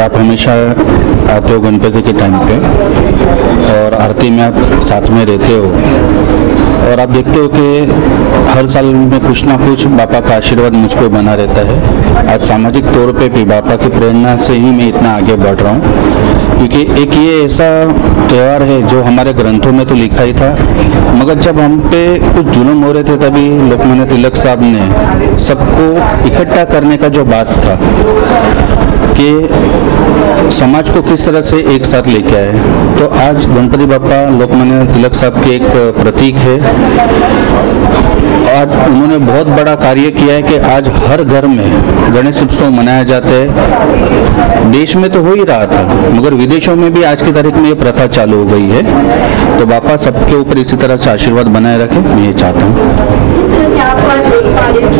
जैसे आप हमेशा आते हो गणपति के टाइम पे और आरती में आप साथ में रहते हो और आप देखते हो कि हर साल में कुछ ना कुछ बापा का आशीर्वाद मुझ पर बना रहता है। आज सामाजिक तौर पे भी बापा की प्रेरणा से ही मैं इतना आगे बढ़ रहा हूँ, क्योंकि एक ये ऐसा त्यौहार है जो हमारे ग्रंथों में तो लिखा ही था, मगर जब हम पे कुछ जुल्म हो रहे थे तभी लोकमान्य तिलक साहब ने सबको इकट्ठा करने का जो बात था कि समाज को किस तरह से एक साथ लेके आए, तो आज गणपति बापा लोकमान्य तिलक साहब के एक प्रतीक है। आज उन्होंने बहुत बड़ा कार्य किया है कि आज हर घर में गणेश उत्सव मनाया जाता है। देश में तो हो ही रहा था, मगर विदेशों में भी आज की तारीख में ये प्रथा चालू हो गई है। तो बापा सबके ऊपर इसी तरह से आशीर्वाद बनाए रखे, मैं ये चाहता हूँ। जिस तरह से आप आज देख पा रहे हो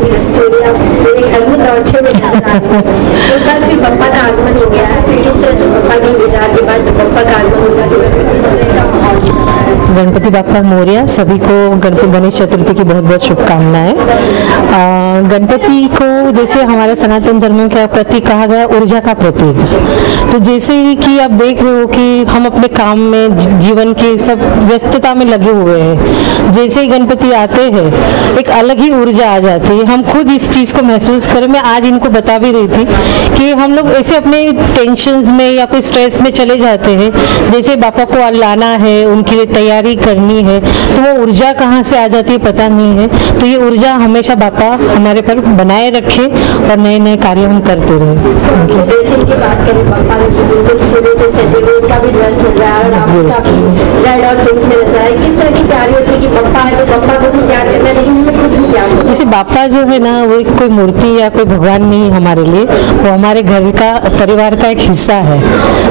कि स्टोरी आप मेरे घर में दौड़ते हुए नजर आ रहे हैं। एक बार फिर पप्पा का आगमन हो गया है, फिर किस तरह से पप्पा के विचार के बाद जब पप्पा का आगमन होता है तो किस तरह का माहौल हो रहा है? गणपति बाप्पा मोरया। सभी को गणपति गणेश चतुर्थी की बहुत बहुत शुभकामनाएं। गणपति को जैसे हमारे सनातन धर्म में क्या प्रतीक कहा गया, ऊर्जा का प्रतीक। तो जैसे ही कि आप देख रहे हो कि हम अपने काम में जीवन की सब व्यस्तता में लगे हुए हैं, जैसे ही गणपति आते हैं एक अलग ही ऊर्जा आ जाती है। हम खुद इस चीज़ को महसूस करें। मैं आज इनको बता भी रही थी कि हम लोग ऐसे अपने टेंशन्स में या कोई स्ट्रेस में चले जाते हैं, जैसे बापा को लाना है, उनके लिए तैयारी करनी है, तो वो ऊर्जा कहाँ से आ जाती है पता नहीं है। तो ये ऊर्जा हमेशा बापा हमारे पर बनाए रखे और नए नए कार्य हम करते रहे। ड्रेसिंग की बात करें, पापा ने बिल्कुल फूलों से सजे हुए, उनका भी ड्रेस नजर आ रहा है, रेड और पिंक में नजर आ रहा है। किस तरह की तैयारी होती है कि पप्पा है तो पप्पा को भी तैयार करना है, लेकिन हमें खुद भी तैयार होना। जैसे बापा जो है ना, वो कोई मूर्ति या कोई भगवान नहीं हमारे लिए, वो हमारे घर का परिवार का एक हिस्सा है,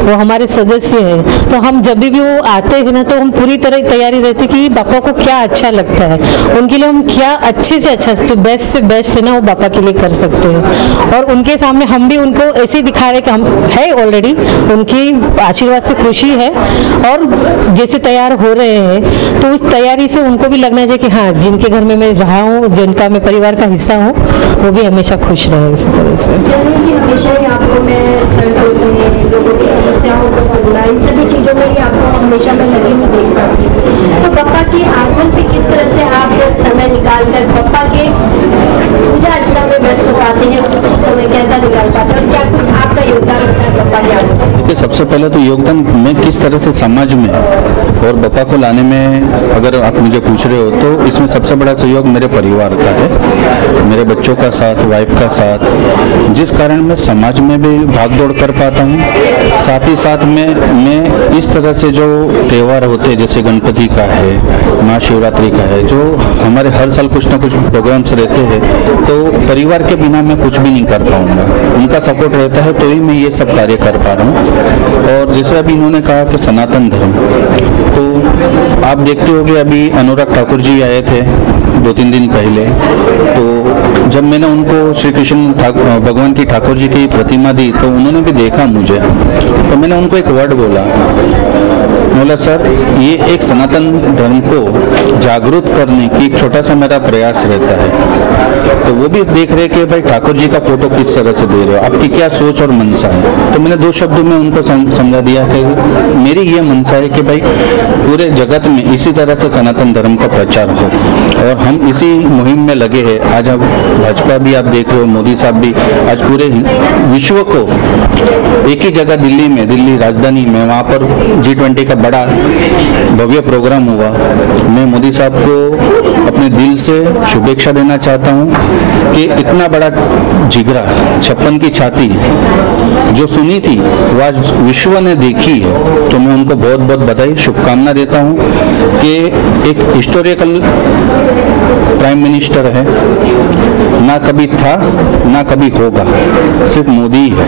वो हमारे सदस्य है। तो हम जब भी वो आते हैं ना, तो हम पूरी तरह तैयारी रहती कि बापा को क्या अच्छा लगता है, उनके लिए हम क्या अच्छे से अच्छा जो बेस्ट से बेस्ट है ना वो बापा के लिए कर सकते हैं। और उनके सामने हम भी उनको ऐसे दिखा रहे कि हम है ऑलरेडी, उनकी आशीर्वाद से खुशी है और जैसे तैयार हो रहे हैं तो उस तैयारी से उनको भी लगना चाहिए कि हाँ, जिनके घर में मैं रहा हूँ, जिनका मैं परिवार का हिस्सा हूँ, वो भी हमेशा खुश रहे इसी तरह से। गणेश जी हमेशा ही आपको मैं सड़कों में लोगों की समस्याओं को सुनना, इन सभी चीज़ों में ही आपको हमेशा मैं लगी हुई देख पाती हूँ। तो पापा के आगमन पे किस तरह से आप समय निकाल कर पापा के पूजा अर्चना में व्यस्त हो पाते हैं, उस समय कैसा निकाल पाते हैं और क्या कुछ आपका योगदान होता है पापा के आगमन में? देखिए, सबसे पहले तो योगदान मैं किस तरह से समाज में और बापा को लाने में अगर आप मुझे पूछ रहे हो तो इसमें सबसे बड़ा सहयोग मेरे परिवार का है, मेरे बच्चों का साथ, वाइफ का साथ, जिस कारण मैं समाज में भी भाग दौड़ कर पाता हूँ। साथ ही साथ में मैं इस तरह से जो त्यौहार होते हैं जैसे गणपति का है, महाशिवरात्रि का है, जो हमारे हर साल कुछ ना कुछ प्रोग्राम्स रहते हैं, तो परिवार के बिना मैं कुछ भी नहीं कर पाऊँगा। उनका सपोर्ट रहता है तो ही मैं ये सब कार्य कर पा रहा हूँ। और जैसे अभी इन्होंने कहा कि सनातन धर्म, तो आप देखते हो कि अभी अनुराग ठाकुर जी आए थे 2-3 दिन पहले, तो जब मैंने उनको श्री कृष्ण भगवान की ठाकुर जी की प्रतिमा दी तो उन्होंने भी देखा मुझे, तो मैंने उनको एक वर्ड बोला सर, ये एक सनातन धर्म को जागरूक करने की एक छोटा सा मेरा प्रयास रहता है। तो वो भी देख रहे कि भाई ठाकुर जी का फोटो किस तरह से दे रहे हो, आपकी क्या सोच और मनसा है। तो मैंने 2 शब्दों में उनको समझा दिया कि मेरी ये मनसा है कि भाई पूरे जगत में इसी तरह से सनातन धर्म का प्रचार हो और हम इसी मुहिम में लगे हैं। आज अब भाजपा भी आप देख रहे हो, मोदी साहब भी आज पूरे विश्व को एक ही जगह दिल्ली राजधानी में, वहाँ पर G20 का बड़ा भव्य प्रोग्राम हुआ। मैं मोदी साहब को अपने दिल से शुभेच्छा देना चाहता हूँ कि इतना बड़ा जिगरा, 56 की छाती जो सुनी थी वो आज विश्व ने देखी है। तो मैं उनको बहुत बहुत बधाई, शुभकामना देता हूँ कि एक हिस्टोरिकल प्राइम मिनिस्टर है, ना कभी था ना कभी होगा, सिर्फ मोदी ही है।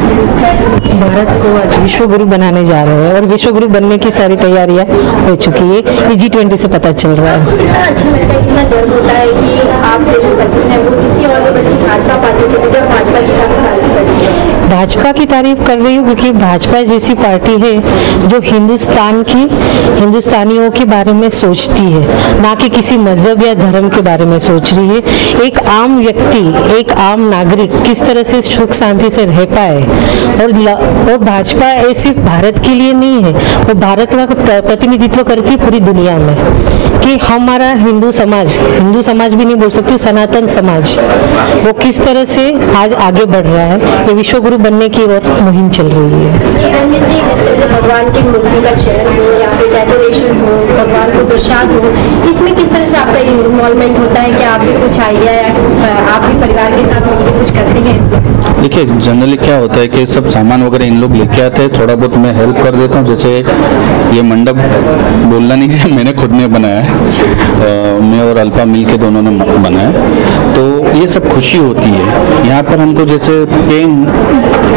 भारत को आज विश्व गुरु बनाने जा रहे हैं और विश्व गुरु बनने की सारी तैयारियां हो चुकी है, ये G20 से पता चल रहा है। कितना अच्छा लगता है, कितना गर्व होता है कि आपके जो पति हैं वो किसी और बल्कि भाजपा पार्टी से, तो भाजपा की काफी तारीफ करती है। भाजपा की तारीफ कर रही हूँ क्योंकि भाजपा जैसी पार्टी है जो हिंदुस्तानियों के बारे में सोचती है, ना कि किसी मजहब या धर्म के बारे में सोच रही है। एक आम व्यक्ति, एक आम नागरिक किस तरह से सुख शांति से रह पाए, और भाजपा सिर्फ भारत के लिए नहीं है, वो भारत का प्रतिनिधित्व करती है पूरी दुनिया में, कि हमारा हिंदू समाज भी नहीं बोल सकती, सनातन समाज वो किस तरह से आज आगे बढ़ रहा है, ये विश्व गुरु बनने की ओर मुहिम चल रही है। अन्य जी, जिस तरह से भगवान की मूर्ति का चयन हो या फिर डेकोरेशन हो, भगवान को प्रसाद हो, इसमें किस तरह से आपका इन्वॉल्वमेंट होता है कि आप भी कुछ आइडिया या आप भी परिवार के साथ मिलकर कुछ करते हैं इसमें? देखिए, जनरली क्या होता है कि सब सामान वगैरह इन लोग लेके आते हैं, थोड़ा बहुत मैं हेल्प कर देता हूँ। जैसे ये मंडप बोलना नहीं है, मैंने खुद ने बनाया है, मैं और अल्पा मिल के दोनों ने बनाया, तो ये सब खुशी होती है। यहाँ पर हमको जैसे पेन,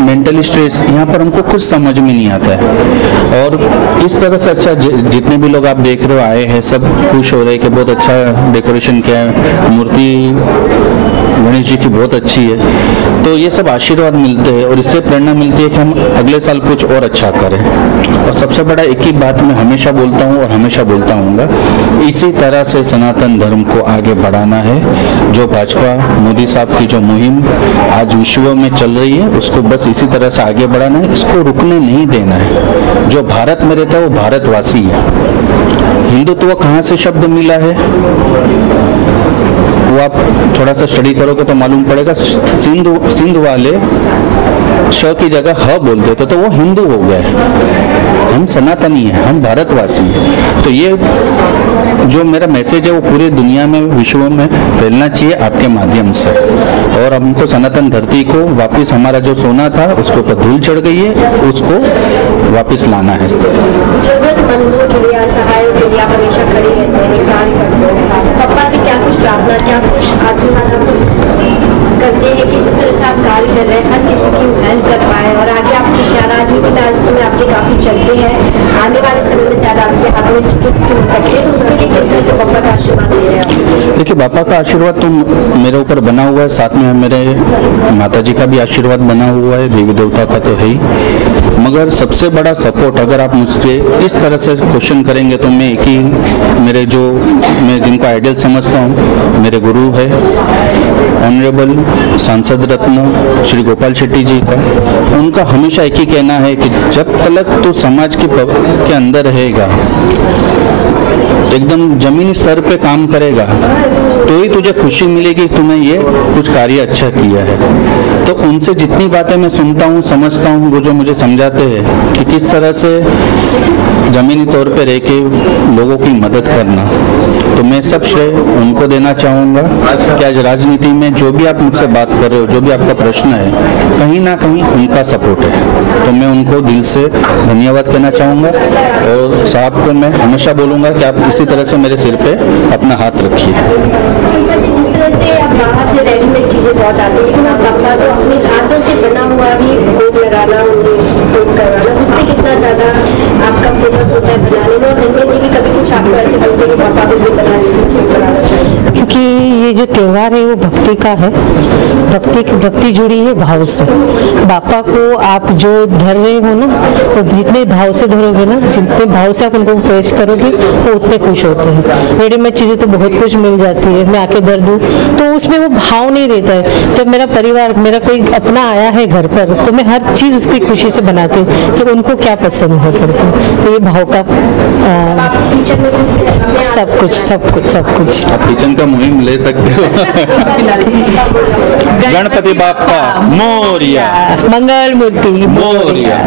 मेंटली स्ट्रेस, यहाँ पर हमको कुछ समझ में नहीं आता है, और इस तरह से अच्छा जितने भी लोग आप देख रहे हो आए हैं, सब खुश हो रहे हैं कि बहुत अच्छा डेकोरेशन किया है, मूर्ति गणेश जी की बहुत अच्छी है, तो ये सब आशीर्वाद मिलते हैं और इससे प्रेरणा मिलती है कि हम अगले साल कुछ और अच्छा करें। और सबसे बड़ा एक ही बात मैं हमेशा बोलता हूँ और हमेशा बोलता हूँगा, इसी तरह से सनातन धर्म को आगे बढ़ाना है। जो भाजपा मोदी साहब की जो मुहिम आज विश्व में चल रही है, उसको बस इसी तरह से आगे बढ़ाना है, इसको रुकने नहीं देना है। जो भारत में रहता है वो भारतवासी है। हिंदुत्व कहाँ से शब्द मिला है वो आप थोड़ा सा स्टडी करोगे तो मालूम पड़ेगा। सिंध वाले श की जगह ह बोलते थे तो वो हिंदू हो गए। हम सनातनी हैं, हम भारतवासी हैं। तो ये जो मेरा मैसेज है वो पूरी दुनिया में, विश्व में फैलना चाहिए आपके माध्यम से, और हमको सनातन धरती को वापस, हमारा जो सोना था उसके ऊपर धूल चढ़ गई है, उसको वापस लाना है। जरूरतमंदों के लिए, असहायों के लिए आप हमेशा खड़े रहते हैं, कार्य करते हैं। पापा से क्या कुछ प्रार्थना, क्या कुछ आशीर्वाद करते हैं कि जिस तरह से आप कार्य कर रहे हैं हर किसी की हेल्प कर पाए, और आगे आपकी क्या राजनीति में इस समय आपके काफी चर्चे हैं, आने वाले समय में शायद आपके हाथ में टिकट हो सकते हैं, तो उसके लिए किस तरह से पापा का आशीर्वाद ले रहे हैं? देखिए, पापा का आशीर्वाद तो मेरे ऊपर बना हुआ है, साथ में मेरे माता जी का भी आशीर्वाद बना हुआ है, देवी देवता का तो है ही, मगर सबसे बड़ा सपोर्ट अगर आप मुझसे इस तरह से क्वेश्चन करेंगे तो मैं एक ही, मैं जिनको आइडियल समझता हूँ, मेरे गुरु है ऑनरेबल सांसद रत्न श्री गोपाल शेट्टी जी का, उनका हमेशा एक ही कहना है कि जब तक तो समाज के अंदर रहेगा, एकदम जमीनी स्तर पे काम करेगा, तो ही तुझे खुशी मिलेगी तूने ये कुछ कार्य अच्छा किया है। तो उनसे जितनी बातें मैं सुनता हूँ, समझता हूँ, वो जो मुझे समझाते हैं कि किस तरह से जमीनी तौर पे रह के लोगों की मदद करना, तो मैं सब श्रेय उनको देना चाहूँगा कि आज राजनीति में जो भी आप मुझसे बात कर रहे हो, जो भी आपका प्रश्न है, कहीं ना कहीं उनका सपोर्ट है, तो मैं उनको दिल से धन्यवाद कहना चाहूँगा। और साहब को मैं हमेशा बोलूँगा कि आप इसी तरह से मेरे सिर पे अपना हाथ रखिए। जिस तरह से आप बाहर से रेडीमेड चीजें बहुत आती है, लेकिन आप पापा को अपने हाथों से बना हुआ ही भोग लगाना, भोग करवाना, उस पर कितना ज्यादा आपका फोकस होता है बनाने में? और गणेश जी भी कभी कुछ आपको ऐसे बोलते हैं कि पापा को भी बनाना चाहिए? क्योंकि ये जो त्यौहार है वो भक्ति का है, भक्ति जुड़ी है भाव से। बापा को आप जो धर रहे हो ना, वो जितने भाव से धरोगे ना, जितने भाव से आप उनको पेश करोगे वो उतने खुश होते हैं। रेडीमेड चीज़ें तो बहुत कुछ मिल जाती है, मैं आके धर दूँ तो उसमें वो भाव नहीं रहता है। जब मेरा परिवार, मेरा कोई अपना आया है घर पर, तो मैं हर चीज़ उसकी खुशी से बनाती हूँ कि उनको क्या पसंद है करके, तो ये भाव का किचन में सब कुछ आप किचन का मुहिम ले सकते हो। गणपति बाप्पा मोरिया, मंगल मूर्ति मोरिया।